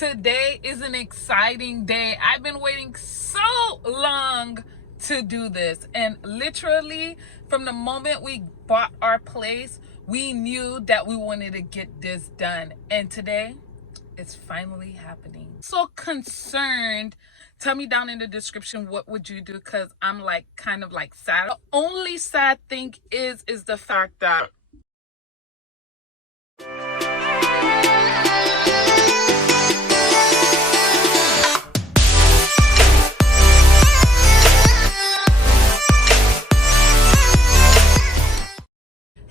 Today is an exciting day. I've been waiting so long to do this, and literally from the moment we bought our place, we knew that we wanted to get this done, and today it's finally happening. So concerned. Tell me down in the description what would you do, because I'm like kind of like sad. The only sad thing is the fact that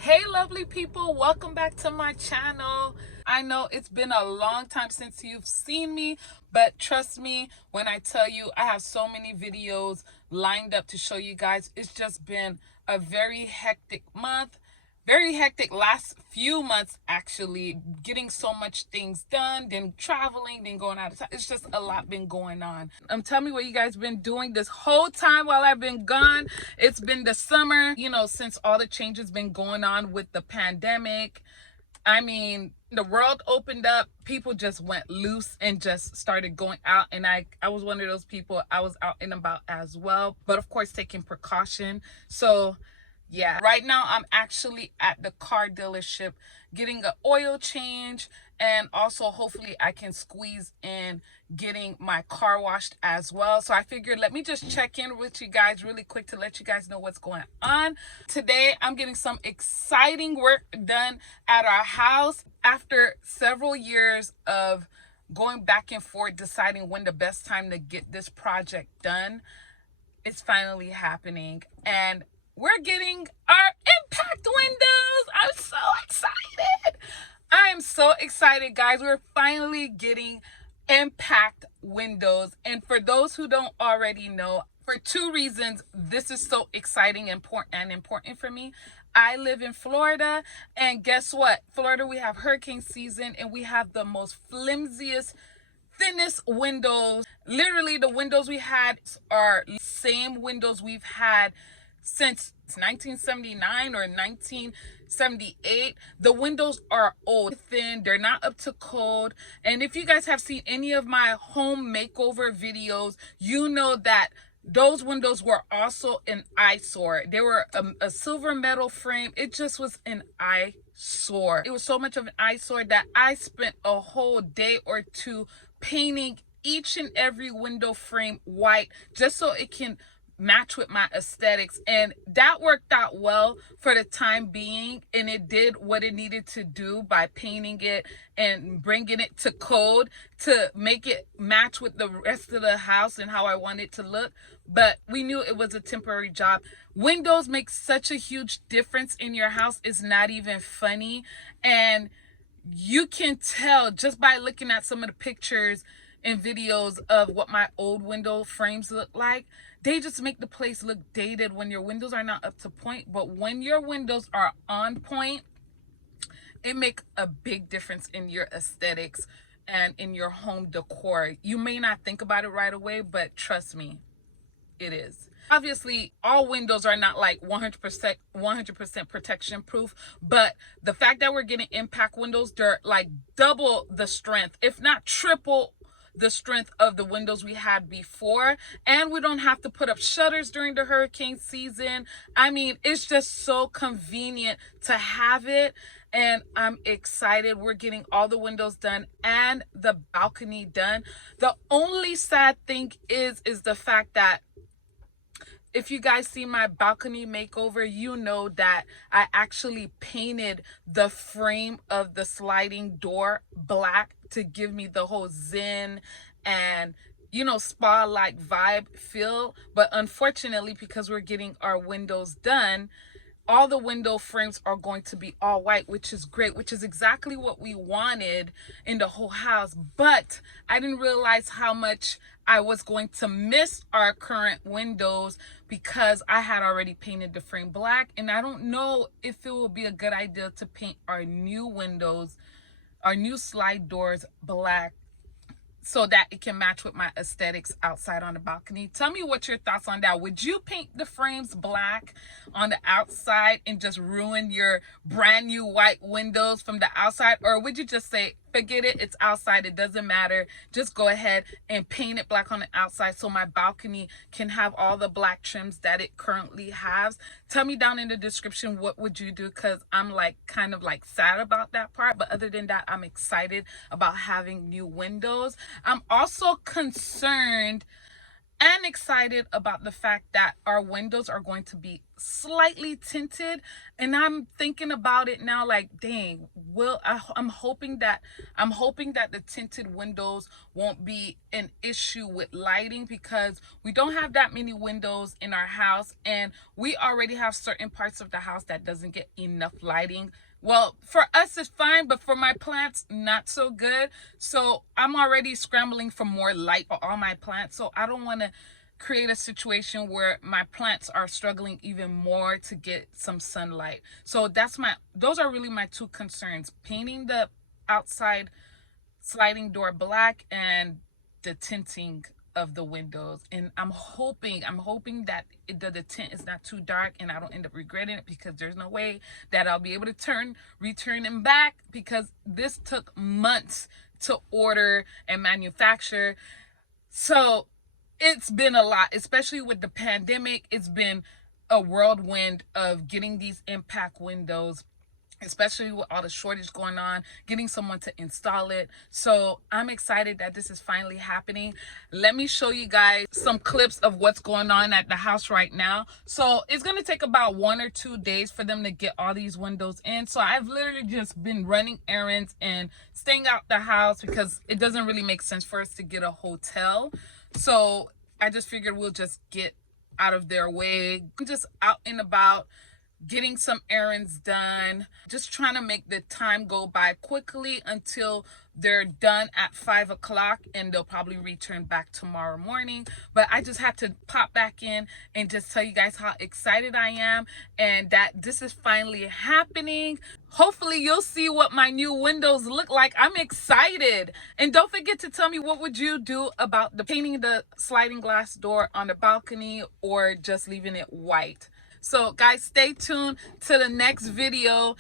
hey lovely people, welcome back to my channel. I know it's been a long time since you've seen me, but trust me when I tell you I have so many videos lined up to show you guys. It's just been a very hectic month, very hectic last few months, actually, getting so much things done, then traveling, then going out of town. It's just a lot been going on. Tell me what you guys been doing this whole time while I've been gone. It's been the summer, you know, since all the changes been going on with the pandemic. I mean, the world opened up, people just went loose and just started going out, and I was one of those people. I was out and about as well, but of course taking precaution. So yeah, right now I'm actually at the car dealership getting an oil change, and also hopefully I can squeeze in getting my car washed as well. So I figured let me just check in with you guys really quick to let you guys know what's going on. Today I'm getting some exciting work done at our house. After several years of going back and forth deciding when the best time to get this project done, it's finally happening, and we're getting our impact windows. I'm so excited. I am so excited, guys. We're finally getting impact windows. And for those who don't already know, for two reasons, this is so exciting and important for me. I live in Florida, and guess what? Florida, we have hurricane season, and we have the most flimsiest, thinnest windows. Literally, the windows we had are same windows we've had since 1979 or 1978. The windows are old, thin, they're not up to code. And if you guys have seen any of my home makeover videos, you know that those windows were also an eyesore. They were a silver metal frame. It just was an eyesore. It was so much of an eyesore that I spent a whole day or two painting each and every window frame white just so it can match with my aesthetics, and that worked out well for the time being, and it did what it needed to do by painting it and bringing it to code to make it match with the rest of the house and how I want it to look. But we knew it was a temporary job. Windows make such a huge difference in your house. It's not even funny, and you can tell just by looking at some of the pictures and videos of what my old window frames look like. They just make the place look dated when your windows are not up to point. But when your windows are on point, it makes a big difference in your aesthetics and in your home decor. You may not think about it right away, but trust me, it is. Obviously, all windows are not like 100% protection proof, but the fact that we're getting impact windows, they're like double the strength, if not triple the strength of the windows we had before, and we don't have to put up shutters during the hurricane season. I mean, it's just so convenient to have it, and I'm excited. We're getting all the windows done and the balcony done. The only sad thing is the fact that if you guys see my balcony makeover, you know that I actually painted the frame of the sliding door black to give me the whole zen and, you know, spa-like vibe feel. But unfortunately, because we're getting our windows done, all the window frames are going to be all white, which is great, which is exactly what we wanted in the whole house. But I didn't realize how much I was going to miss our current windows because I had already painted the frame black, and I don't know if it will be a good idea to paint our new windows, our new slide doors black, so that it can match with my aesthetics outside on the balcony. Tell me what your thoughts on that. Would you paint the frames black on the outside and just ruin your brand new white windows from the outside? Or would you just say, forget it, it's outside, it doesn't matter. Just go ahead and paint it black on the outside so my balcony can have all the black trims that it currently has. Tell me down in the description what would you do, because I'm like kind of like sad about that part, but other than that, I'm excited about having new windows. I'm also concerned and excited about the fact that our windows are going to be slightly tinted, and I'm thinking about it now like, dang, I'm hoping that the tinted windows won't be an issue with lighting, because we don't have that many windows in our house, and we already have certain parts of the house that doesn't get enough lighting. Well, for us it's fine, but for my plants, not so good. So I'm already scrambling for more light for all my plants. So I don't want to create a situation where my plants are struggling even more to get some sunlight. So those are really my two concerns: painting the outside sliding door black and the tinting of the windows. And I'm hoping that the tint is not too dark and I don't end up regretting it, because there's no way that I'll be able to return them back, because this took months to order and manufacture. So it's been a lot, especially with the pandemic. It's been a whirlwind of getting these impact windows, especially with all the shortage going on, getting someone to install it. So I'm excited that this is finally happening. Let me show you guys some clips of what's going on at the house right now. So it's going to take about 1 or 2 days for them to get all these windows in. So I've literally just been running errands and staying out the house, because it doesn't really make sense for us to get a hotel. So I just figured we'll just get out of their way. I'm just out and about, getting some errands done, just trying to make the time go by quickly until they're done at 5 o'clock, and they'll probably return back tomorrow morning. But I just had to pop back in and just tell you guys how excited I am, and that this is finally happening. Hopefully you'll see what my new windows look like. I'm excited. And don't forget to tell me, what would you do about the painting the sliding glass door on the balcony, or just leaving it white? So guys, stay tuned to the next video.